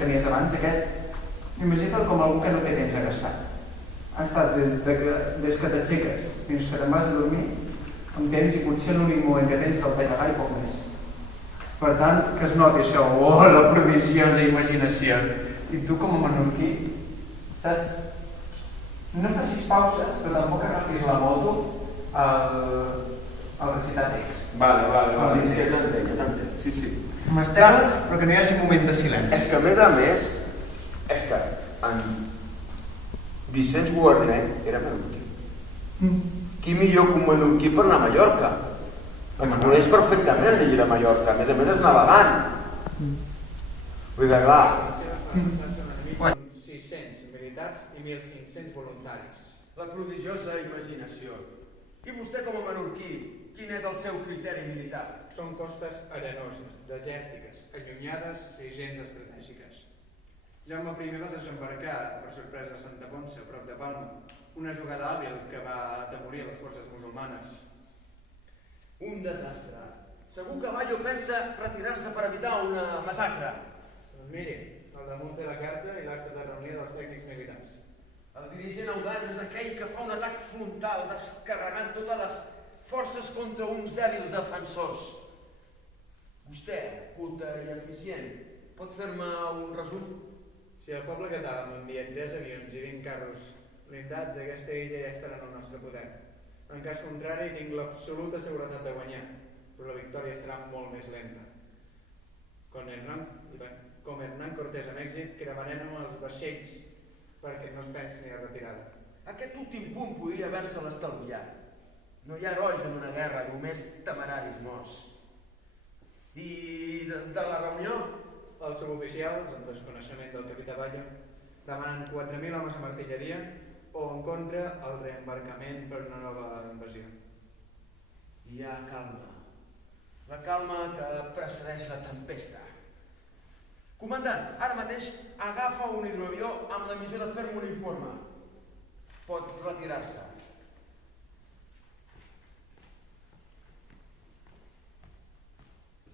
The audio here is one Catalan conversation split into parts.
tenies abans, aquest, imagina't com algú que no té temps a gastar. Ha estat des que t'aixeques fins que te'n vas a dormir, amb temps, i potser l'únic moment que tens és el pedagar i poc més. Per tant, que es noti això, la prodigiosa imaginació. I tu, com a menorquí, saps? No facis pauses, però tampoc agafis la moto al recitar text. Vale. Sí, jo t'entenc. Sí. M'esteles, però que no hi hagi un moment de silenci. És que, a més, és que en Vicenç Guarner era menorquí. Qui millor que un menorquí per anar a Mallorca? Perquè coneix perfectament la illa de Mallorca. A més és navegant. Vull dir, clar. 600 militars i 1.500 voluntaris. La prodigiosa imaginació. I vostè, com a menorquí, quin és el seu criteri militar? Són costes arenoses, desèrtiques, allunyades i gens estratègiques. Jaume I va desembarcar per sorpresa a Santa Ponça, prop de Palma, una jugada hàbil que va atemorir les forces musulmanes. Un desastre. Segur que Bayo pensa retirar-se per evitar una massacre. Doncs miri, el damunt té la carta i l'acte de reunió dels tècnics militars. El dirigent audaç és aquell que fa un atac frontal descarregant totes les forces contra uns dèbils defensors. Vostè, culte i eficient, pot fer-me un resum? Si el poble català m'envia 3 avions i 20 carros blindats, aquesta illa ja estarà en el nostre poder. En cas contrari, tinc l'absoluta seguretat de guanyar, però la victòria serà molt més lenta. Com Hernán Cortés a Mèxic, cremanem els vaixells perquè no es pensi ni a retirada. Aquest últim punt podria haver-se l'estalviat. No hi ha herois en una guerra, només temeraris morts. I de la reunió? Els suboficials, en desconeixement del capità Bayo, demanen 4.000 homes amb artilleria o en contra el reembarcament per una nova invasió. Hi ha calma. La calma que precedeix la tempesta. Comandant, ara mateix agafa un hidroavió amb la missió de fer-me un informe. Pot retirar-se.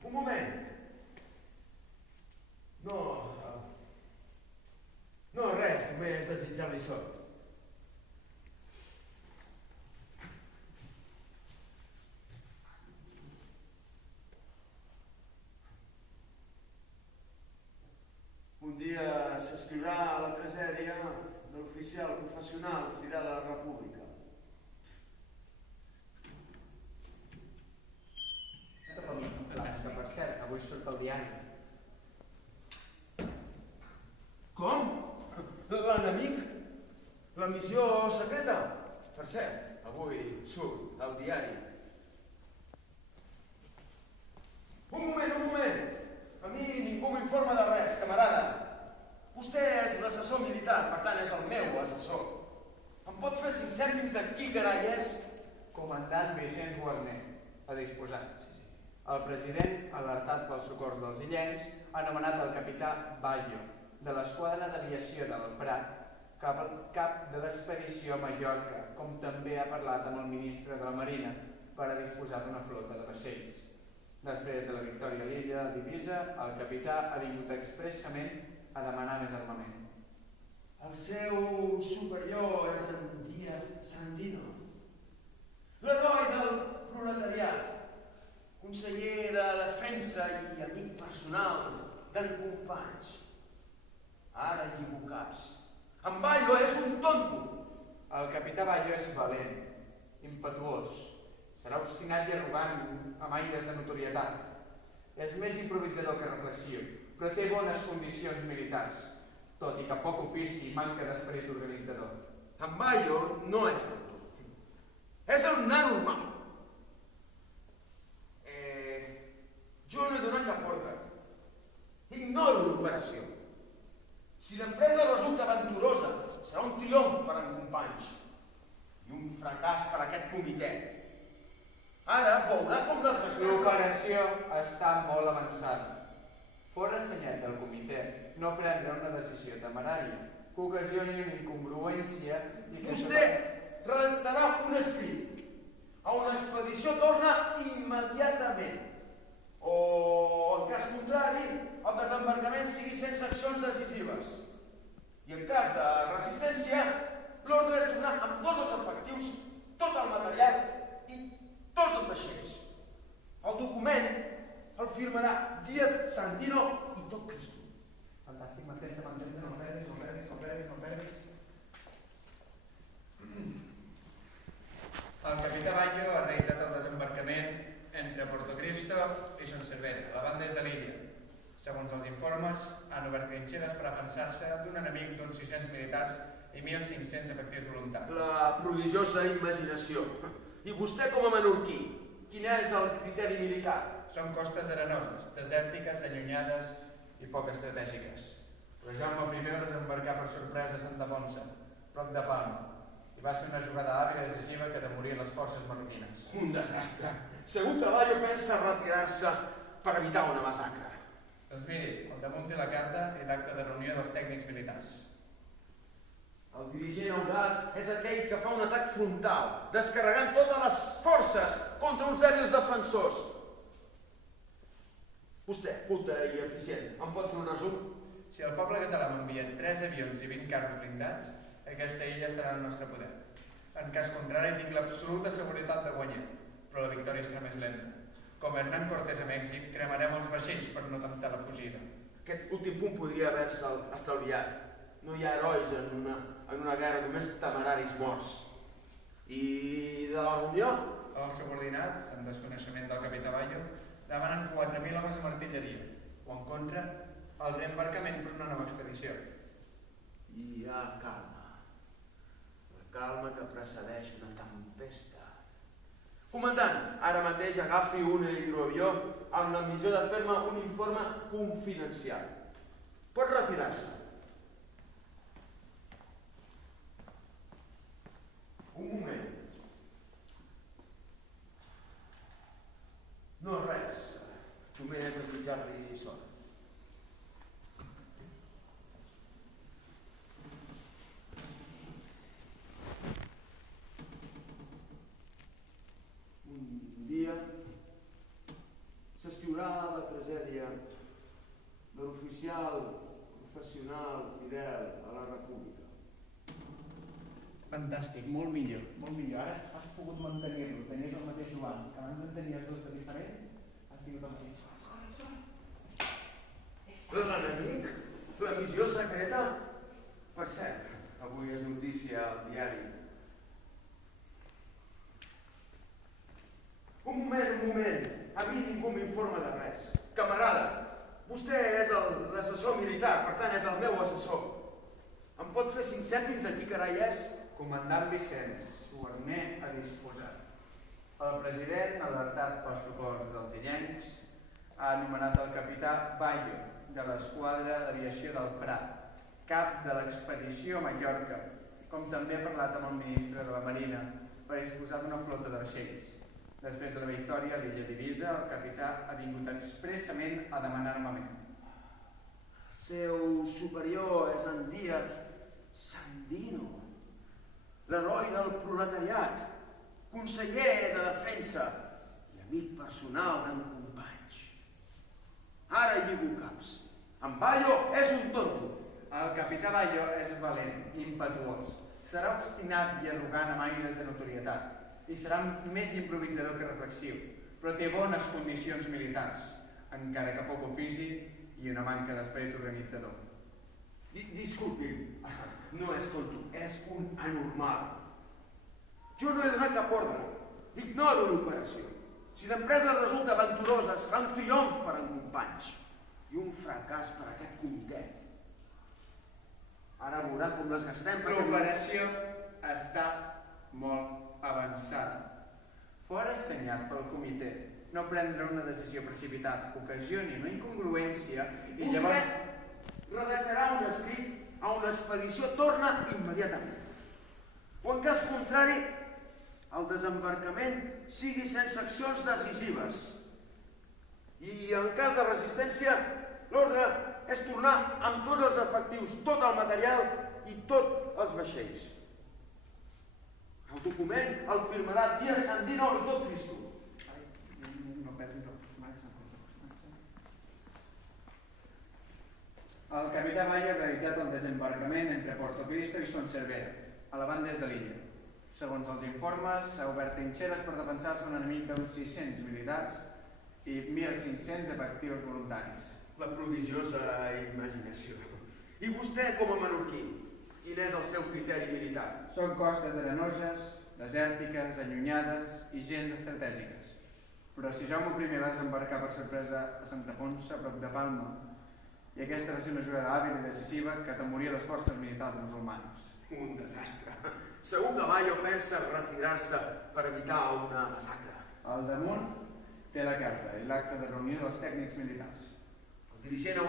Un moment. No, res, només desitjar-li sort. Un dia s'escriurà a la tragèdia de l'oficial professional fidel a la República. Per cert, avui surt el diari. Com? L'enemic? La missió secreta? Per cert, avui surt el diari. Un moment! A mi ningú m'informa de res, camarada. Vostè és l'assessor militar, per tant és el meu assessor. Em pot fer 5 cèntims de qui carai és? Comandant Vicenç Guarner, a disposar. El president, alertat pels socors dels illencs, ha nomenat el capità Bayo, de l'esquadra d'aviació del Prat, cap de l'expedició a Mallorca, com també ha parlat amb el ministre de la Marina per a disposar d'una flota de vaixells. Després de la victòria a l'illa d'Eivissa, el capità ha vingut expressament a demanar més armament. El seu superior és en Díaz Sandino, l'heroi del proletariat, conseller de defensa i amic personal d'en Companys. Ara equivocats. En Bayo és un tonto. El capità Bayo és valent, impetuós, serà obstinat i arrogant amb aires de notorietat. És més improvisador que reflexiu, però té bones condicions militars, tot i que poc ofici i manca d'esperit organitzador. En Bayo no és tonto. És un anormal. Jo no he donat cap ordre. Ignoro l'operació. Si l'empresa resulta aventurosa, serà un triomf per en Companys i un fracàs per aquest comitè. Ara veurà com les gestions... L'operació està molt avançada. Fora assenyat del comitè no prendre una decisió temerària que ocasioni una incongruència i que... Vostè redactarà un escrit. A una expedició torna immediatament. O, en cas contrari, el desembarcament sigui sense accions decisives firmarà Díaz, Sandino i tot Cristo. Fantàstic, mantén-te, no perdis. El capità Bayo ha realitzat el desembarcament entre Porto Cristo i Son Servera, a la banda de l'illa. Segons els informes, han obert trinxeres per defensar-se d'un enemic d'uns 600 militars i 1.500 efectius voluntaris. La prodigiosa imaginació. I vostè com a menorquí, quin és el criteri militar? Són costes arenoses, desèrtiques, allunyades i poc estratègiques. Però Jaume I va desembarcar per sorpresa a Santa Ponça, prop de Palma, i va ser una jugada hàbil i decisiva que demoria les forces marroquines. Un desastre. Segur que Bayo pensa retirar-se per evitar una massacre. Doncs miri, al damunt té la carta i l'acte de reunió dels tècnics militars. El dirigent audàç és aquell que fa un atac frontal, descarregant totes les forces contra uns dèbils defensors. Vostè, culte i eficient, em pot fer un resum? Si el poble català m'envia 3 avions i 20 carros blindats, aquesta illa estarà en el nostre poder. En cas contrari, tinc l'absoluta seguretat de guanyar, però la victòria serà més lenta. Com Hernán Cortés a Mèxic, cremarem els vaixells per no temptar la fugida. Aquest últim punt podria haver-se estalviat. No hi ha herois en una guerra, només temeraris morts. I de la reunió? Els subordinats, en desconeixement del capità Bayo, demanen 4.000 homes de martilleria, o en contra, el reembarcament per una nova expedició. I hi ha calma. La calma que precedeix una tempesta. Comandant, ara mateix agafi un hidroavió amb la missió de fer-me un informe confidencial. Pot retirar-se. Un moment. No res. Només desitjar-li sort. Un dia s'escriurà la tragèdia de l'oficial professional fidel a la República. Fantàstic, molt millor. Ara has pogut mantenir-lo, tenies el mateix Joan, que abans en tenies dos de diferents, has tingut el mateix. L'enemic? La missió secreta? Per cert, avui és notícia al diari. Un moment. A mi ningú m'informa de res. Camarada, vostè és l'assessor militar, per tant és el meu assessor. Em pot fer 5 cèntims de qui carai és? Comandant Vicenç, Guarner a disposar. El president, alertat pels socors dels illencs, ha anomenat el capità Bayo, de l'esquadra d'aviació del Prat, cap de l'expedició a Mallorca, com també ha parlat amb el ministre de la Marina per disposar d'una flota de vaixells. Després de la victòria a l'illa d'Eivissa, el capità ha vingut expressament a demanar armament. El seu superior és en Díaz Sandino, l'heroi del proletariat, conseller de defensa i amic personal d'en Companys. Ara lligo caps. En Bayo és un tonto. El capità Bayo és valent, impetuós. Serà obstinat i arrogant amb aires de notorietat i serà més improvisador que reflexiu, però té bones condicions militars, encara que poc ofici i una manca d'esperit organitzador. Disculpi, no és tonto, és un anormal. Jo no he donat cap ordre, ignoro l'operació. Si l'empresa resulta aventurosa, serà un triomf per en Companys i un fracàs per aquest comitè. Ara veurà com les gastem per... L'operació està molt avançada. Fora assenyat pel comitè no prendre una decisió precipitada que ocasioni una incongruència i llavors... Vostè redactarà un escrit a una expedició, torna immediatament. O en cas contrari, el desembarcament sigui sense accions decisives. I en cas de resistència, l'ordre és tornar amb tots els efectius, tot el material i tots els vaixells. El document el firmarà Díaz Sandino i tot Cristo. No perdis el personatge. El capità Bayo ha realitzat el desembarcament entre Porto Cristo i Son Servera, a la banda est de l'illa. Segons els informes, s'ha obert trinxeres per defensar-se un enemic d'uns 600 militars i 1.500 efectius voluntaris. La prodigiosa imaginació. I vostè, com a menorquí, quin és el seu criteri militar? Són costes arenoses, desèrtiques, allunyades i gens estratègiques. Però si Jaume I va desembarcar per sorpresa a Santa Ponça, prop de Palma, i aquesta va ser una jugada hàbil i decisiva que atemoria les forces militars musulmanes. Un desastre. Segur que Bayo pensa retirar-se per evitar una massacre. Al damunt té la carta i l'acte de reunió dels tècnics militars. El dirigent